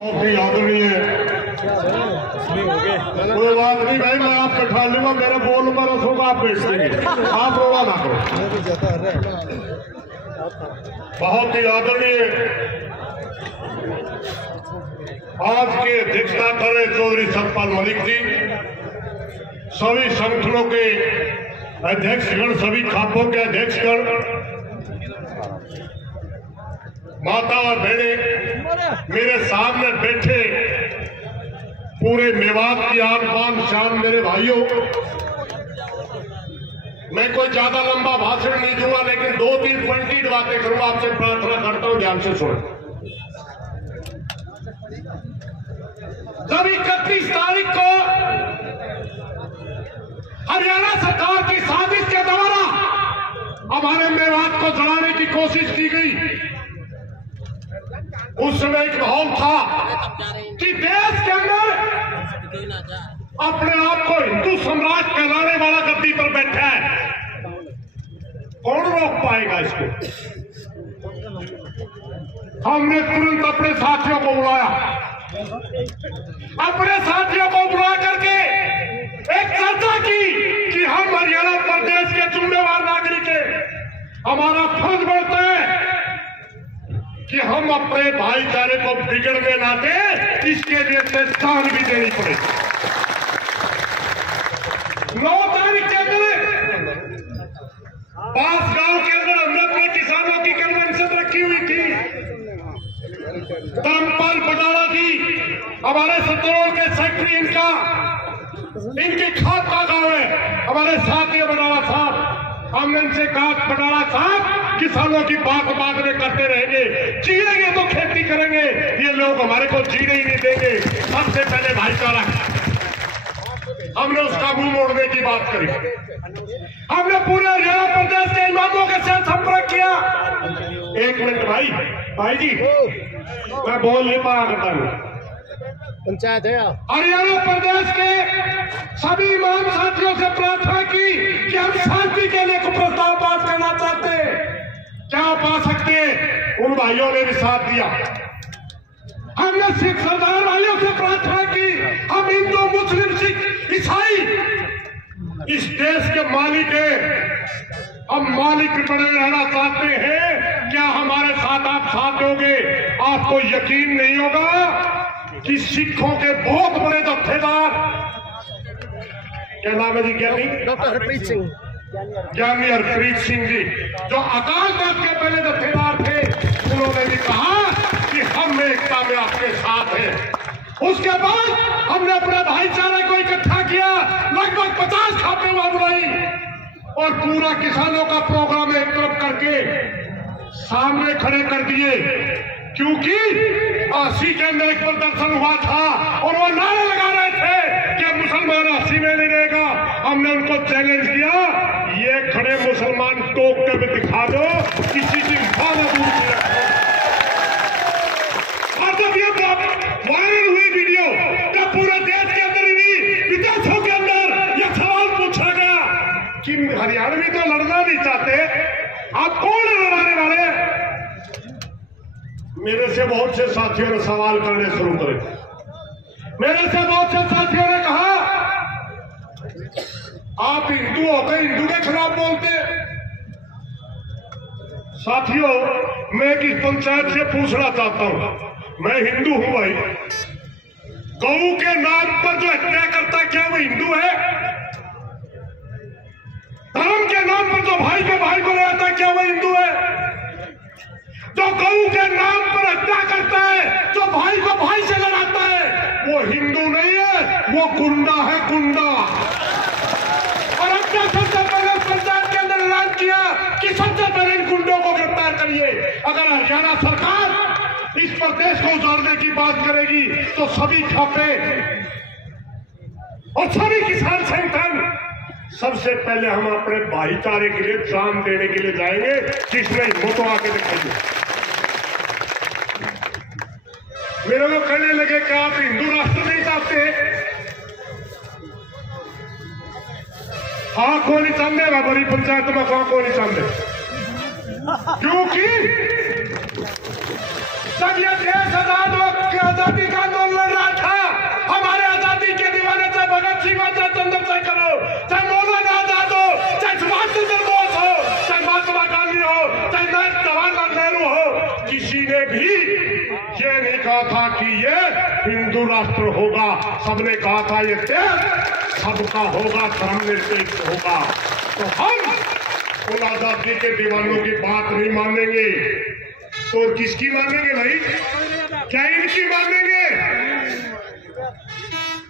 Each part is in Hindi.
आदरणीय कोई बात नहीं भाई, मैं आप बैठा लूंगा, मेरा बोल पर रसोगा, आप बैठ देंगे, आप रोवा ना करो। बहुत ही आदरणीय आज के अध्यक्षता कर रहे चौधरी सतपाल मलिक जी, सभी संगठनों के अध्यक्षगण, सभी खापों के अध्यक्षगण, माता और बहने, मेरे सामने बैठे पूरे मेवात की आन बान शान मेरे भाइयों, मैं कोई ज्यादा लंबा भाषण नहीं दूंगा, लेकिन 2-3 पॉइंटेड बातें करूंगा। आपसे प्रार्थना करता हूं ध्यान से सुनो। जब 31 तारीख को हरियाणा सरकार की साजिश के द्वारा हमारे मेवात को जलाने की कोशिश की गई, उस समय एक माहौल था कि देश के अंदर अपने आप को हिंदू सम्राट कहलाने वाला गद्दी पर बैठा है, कौन रोक पाएगा इसको। हमने तुरंत अपने साथियों को बुलाया, अपने साथियों को बुला करके एक चर्चा की कि हम हरियाणा प्रदेश के जिम्मेवार नागरिक हैं, हमारा फर्ज बनता है कि हम अपने भाईचारे को बिगड़ने ना दें, इसके लिए जान भी देनी पड़ेगी। 9 तारीख के अंदर पास गांव के अंदर हमने अपने किसानों की कन्वेंशन रखी हुई थी। धर्मपाल बटाला जी हमारे सत्तरोड़ के सेक्रेटरी, इनकी खाद का गांव है, हमारे साथी बटाला साहब, हमने इनसे कहा बटाला साहब किसानों की बात में करते रहेंगे, जीनेंगे तो खेती करेंगे, ये लोग हमारे को जीने ही नहीं देंगे, सबसे पहले भाईचारा। हमने उसका मुंह मोड़ने की बात करी, हमने पूरे हरियाणा प्रदेश के इमामों के साथ संपर्क किया। 1 मिनट भाई जी, मैं बोल नहीं पा रहा हूं। पंचायत है हरियाणा प्रदेश के सभी इमाम साथियों से प्रार्थना की कि हम शांति के लिए प्रस्ताव पास करना चाहते हैं, क्या पा सकते हैं। उन भाइयों ने भी साथ दिया। हमने सिख सरदार भाइयों से प्रार्थना की, हम हिंदू मुस्लिम सिख ईसाई इस देश के मालिक हैं, हम मालिक बने रहना चाहते हैं, क्या हमारे साथ आप साथ दोगे। आपको यकीन नहीं होगा कि सिखों के बहुत बड़े जत्थेदार, क्या नाम है जी, डॉक्टर हरप्रीत सिंह, ज्ञानी हरप्रीत सिंह जी, जो अकाल तख्त के पहले जत्थेदार थे, उन्होंने भी कहा कि हम एकता में आपके साथ हैं। उसके बाद हमने अपने भाईचारे को इकट्ठा किया, लगभग 50 खाते बुलाई और पूरा किसानों का प्रोग्राम एक तरफ करके सामने खड़े कर दिए, क्योंकि 80 के अंदर एक प्रदर्शन हुआ था और वो नारे लगा रहे थे कि मुसलमान 80 में नहीं रहेगा। हमने उनको चैलेंज किया, ये खड़े मुसलमान टोक के भी दिखा दो, किसी की भावना दूर नहीं रखो। और जब ये वायरल हुई वीडियो, तब पूरे देश के अंदर भी विदेशों के अंदर ये सवाल पूछा गया कि हरियाणवी तो लड़ना नहीं चाहते, आप कौन लड़ाने वाले। मेरे से बहुत से साथियों ने सवाल करने शुरू करे, मेरे से बहुत से साथियों ने कहा आप हिंदू होकर हिंदू के खिलाफ बोलते। साथियों, मैं किस पंचायत से पूछना चाहता हूं, मैं हिंदू हूं भाई, गऊ के नाम पर जो हत्या करता क्या वो हिंदू है। धर्म के नाम पर जो भाई को ले आता क्या वो हिंदू है। जो गऊ के नाम पर हत्या करता है, जो भाई को भाई से लड़ाता है, वो हिंदू नहीं है, वो गुंडा है, गुंडा। और हमने सबसे पहले पंचायत के अंदर ऐलान किया कि सबसे पहले इन गुंडों को गिरफ्तार करिए। अगर हरियाणा सरकार इस प्रदेश को उजाड़ने की बात करेगी तो सभी खापे और सभी किसान संगठन सबसे पहले हम अपने भाईचारे के लिए जान देने के लिए जाएंगे। जिसमें हिम्मत आके दिखाइए। मेरे लोग कहने लगे कि आप हिंदू राष्ट्र नहीं चाहते। हाँ, को नहीं चाहते, बड़ी पंचायत में को नहीं चाहते, क्योंकि जब यह देश आजादी था कि ये हिंदू राष्ट्र होगा, सबने कहा था ये देश सबका होगा, धर्मनिरपेक्ष होगा। तो हम उन आजादी के दीवानों की बात नहीं मानेंगे। तो किसकी मानेंगे भाई? क्या इनकी मानेंगे?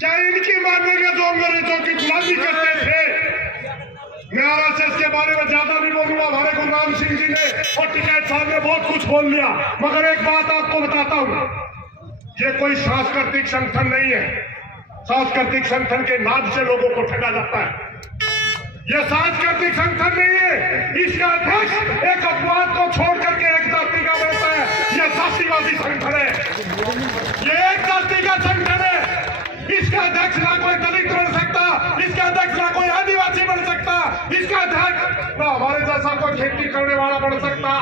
क्या इनकी मानेंगे जो अंग्रेजों की गुलामी करते थे? मैं आरएसएस के बारे में ज्यादा नहीं बोलूंगा, हमारे गुरनाम सिंह जी ने और टिकैत साहब ने बहुत कुछ बोल लिया, मगर एक बात आपको बताता हूं, ये कोई सांस्कृतिक संगठन नहीं है। सांस्कृतिक संगठन के नाम से लोगों को ठगा जाता है। ये सांस्कृतिक संगठन नहीं है। इसका अध्यक्ष एक अपवाद को छोड़ करके एक जाति का बनता है। ये जातिवादी संगठन है, ये एक जाति का संगठन है। इसका अध्यक्ष ना कोई दलित बन सकता, इसका अध्यक्ष ना कोई आदिवासी बन सकता, इसका अध्यक्ष ना हमारे जैसा कोई खेती करने वाला बन सकता,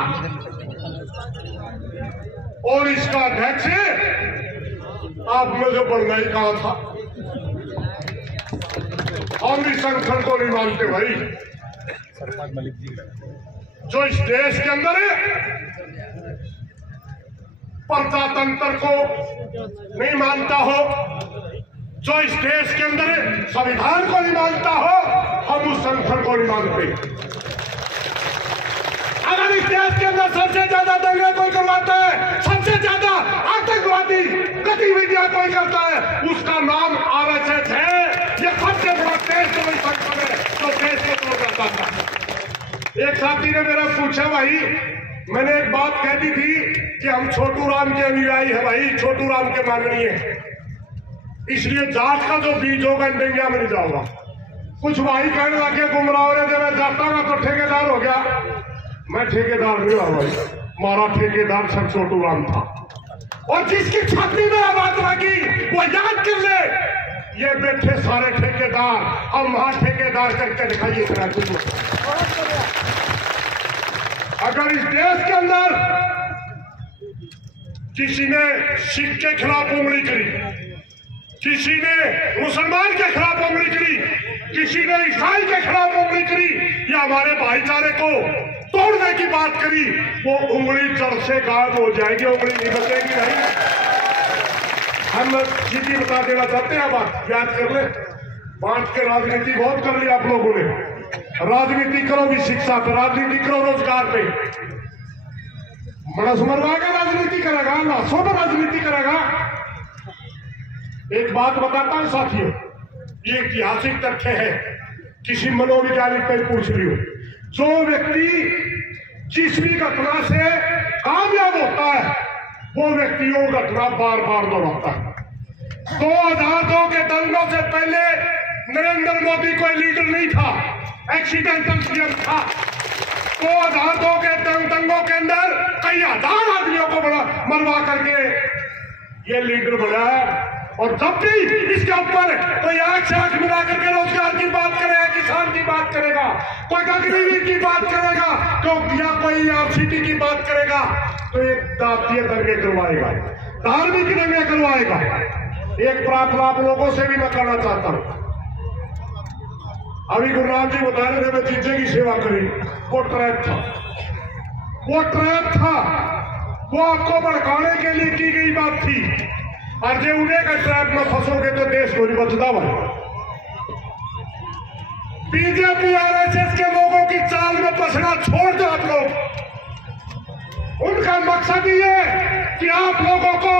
और इसका अध्यक्ष आपने जो बनना ही कहा था। हम इस संगठन को नहीं मानते भाई। जो इस देश के अंदर प्रजातंत्र को नहीं मानता हो, जो इस देश के अंदर संविधान को नहीं मानता हो, हम उस संगठन को नहीं मानते। अगर इस देश के अंदर सबसे ज्यादा दंगे कोई करवाता है, सबसे ज्यादा आतंकवादी गतिविधियां कोई करता है, उसका नाम आरएसएस है। ये सबसे बड़ा देशद्रोही संगठन है जो देश को तोड़ करता था। एक साथी ने मेरा पूछा, भाई मैंने एक बात कह दी थी कि हम छोटू राम के अनुयायी है, भाई छोटू राम के माननीय है, इसलिए जाट का जो बीज होगा इंडिया में नहीं जाऊंगा। कुछ भाई कहने लगे गुमराह ने जब मैं जाता हूँ तो ठेकेदार हो गया। मैं ठेकेदार नहीं हुआ भाई, हमारा ठेकेदार सब छोटू राम था। और जिसकी छाती में आवाज लगी वो याद कर ले, ये बैठे सारे ठेकेदार, हम वहां ठेकेदार करके दिखाइए। अगर इस देश के अंदर किसी ने सिख के खिलाफ उंगली करी, किसी ने मुसलमान के खिलाफ उंगली करी, किसी ने ईसाई के खिलाफ उंगली करी, या हमारे भाईचारे को तोड़ने की बात करी, वो उंगली जड़ से गायब हो जाएगी, उंगली नहीं बचेगी। नहीं, हम सीधी बता देना चाहते हैं, बात याद कर ले। बांट के राजनीति बहुत कर ली आप लोगों ने। राजनीति करो भी शिक्षा पे, राजनीति करो रोजगार पे। मनस मरवा के राजनीति करेगा, लाशों पर राजनीति करेगा। एक बात बताता हूं साथियों, ये ऐतिहासिक तथ्य है, किसी मनोवैज्ञानिक पर पूछ रही हो। जो व्यक्ति जिस भी घटना से कामयाब होता है, वो व्यक्ति वो घटना बार बार दोहराता है। 2002 के दंगों से पहले नरेंद्र मोदी कोई लीडर नहीं था, एक्सीडेंटल सीएम था। 2002 के दंगों के अंदर कई हजार आदमियों को मरवा करके ये लीडर बना है। और जब भी इसके ऊपर कोई आंख से आंख मिला करके रोजगार की बात करेगा, किसान की बात करेगा, कोई गरीबी की बात करेगा, तो या कोई सिटी की बात करेगा, तो ये जातीय दंगे करवाएगा, धार्मिक दंगे करवाएगा। एक प्रार्थना आप लोगों से भी मैं करना चाहता हूं। अभी गुरुनाम जी बता रहे थे मैं चीजें की सेवा करी, वो ट्रैप था, वो ट्रैप था, वो आपको भड़काने के लिए की गई बात थी। और जो उन्हें का ट्रैप में फंसोगे तो देश को नहीं बचता भाई। बीजेपी आरएसएस के लोगों की चाल में फंसना छोड़ दो आप लोग। उनका मकसद ये है कि आप लोगों को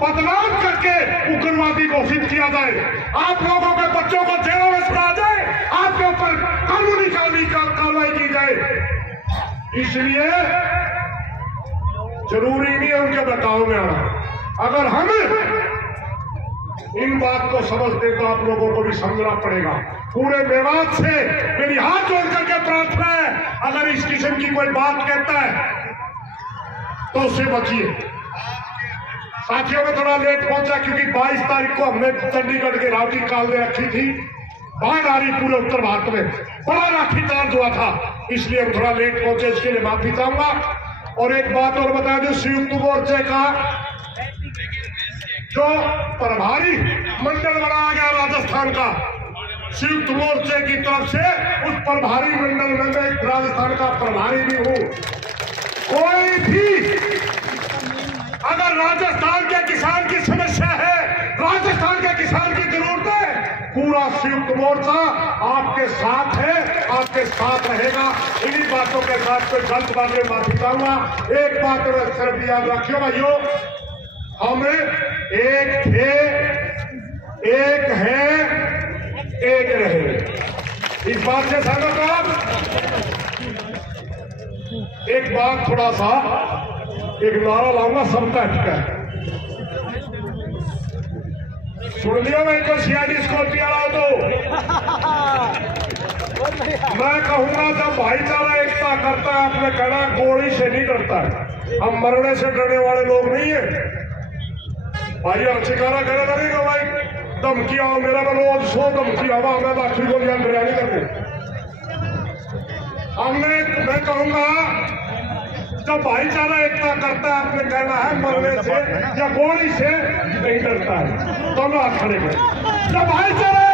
बदनाम करके उग्रवादी घोषित किया जाए, आप लोगों के बच्चों को जेलों में सुना जाए, आपके ऊपर कानूनी कार्रवाई की जाए। इसलिए जरूरी नहीं है उनके बहकाव में आना। अगर हम इन बात को समझते तो आप लोगों को भी समझना पड़ेगा। पूरे मेवात से मेरी हाथ जोड़ करके प्रार्थना है, अगर इस किस्म की कोई बात कहता है तो उससे बचिए। साथियों में थोड़ा लेट पहुंचा क्योंकि 22 तारीख को हमने चंडीगढ़ के रावटी काल में रखी थी, बाढ़ आ रही पूरे उत्तर भारत में, बड़ा लाठीचार्ज हुआ था, इसलिए हम थोड़ा लेट पहुंचे, इसके लिए माफी चाहूंगा। और एक बात और बता दें, संयुक्त मोर्चे का जो प्रभारी मंडल बनाया गया राजस्थान का, संयुक्त मोर्चे की तरफ से उस प्रभारी मंडल में मैं राजस्थान का प्रभारी भी हूं। कोई भी अगर राजस्थान के किसान की समस्या है, राजस्थान के किसान की जरूरत है, पूरा संयुक्त मोर्चा आपके साथ है, आपके साथ रहेगा। इन्हीं बातों के साथ कोई गलत बात में माफी चाहूंगा। एक बात सिर्फ याद रखियो भाइयों, हम एक थे, एक है, एक रहे। इस बात से सहमत हो आप? एक बात थोड़ा सा एक नारा लाऊंगा सबका अटका है, सुन लिया मैं तो सीआईडी स्कॉर्पियो आ तो मैं कहूंगा जब भाईचारा एकता करता है, आपने कहना गोली से नहीं डरता है, हम मरने से डरने वाले लोग नहीं है भाई। हम शिकारा करे लगेगा भाई, धमकी आओ मेरा बनो 100 धमकी आवा हमें बाकी को बिरयानी करके हमने, मैं कहूंगा जब भाईचारा एकता करता है, आपने कहना है मरने से या गोली से नहीं डरता है, दोनों हाथ खड़े करें। जब भाईचारा